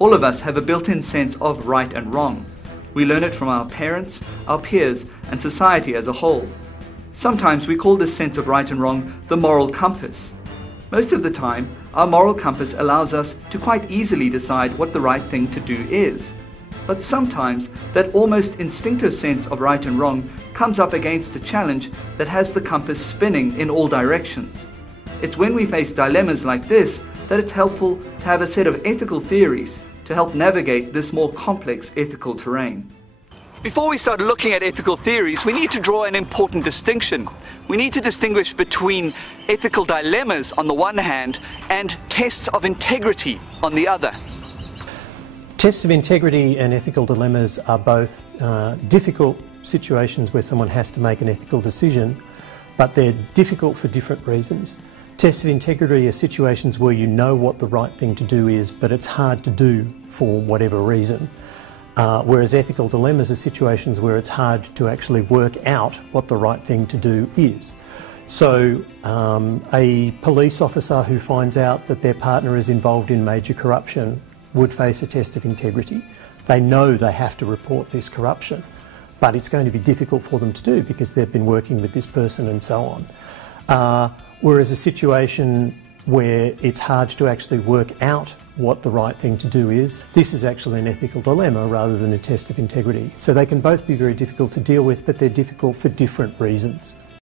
All of us have a built-in sense of right and wrong. We learn it from our parents, our peers, and society as a whole. Sometimes we call this sense of right and wrong the moral compass. Most of the time, our moral compass allows us to quite easily decide what the right thing to do is. But sometimes that almost instinctive sense of right and wrong comes up against a challenge that has the compass spinning in all directions. It's when we face dilemmas like this that it's helpful to have a set of ethical theories to help navigate this more complex ethical terrain. Before we start looking at ethical theories, we need to draw an important distinction. We need to distinguish between ethical dilemmas on the one hand and tests of integrity on the other. Tests of integrity and ethical dilemmas are both difficult situations where someone has to make an ethical decision, but they're difficult for different reasons. Tests of integrity are situations where you know what the right thing to do is, but it's hard to do for whatever reason. Whereas ethical dilemmas are situations where it's hard to actually work out what the right thing to do is. So a police officer who finds out that their partner is involved in major corruption would face a test of integrity. They know they have to report this corruption, but it's going to be difficult for them to do because they've been working with this person and so on. Whereas a situation where it's hard to actually work out what the right thing to do is, this is actually an ethical dilemma rather than a test of integrity. So they can both be very difficult to deal with, but they're difficult for different reasons.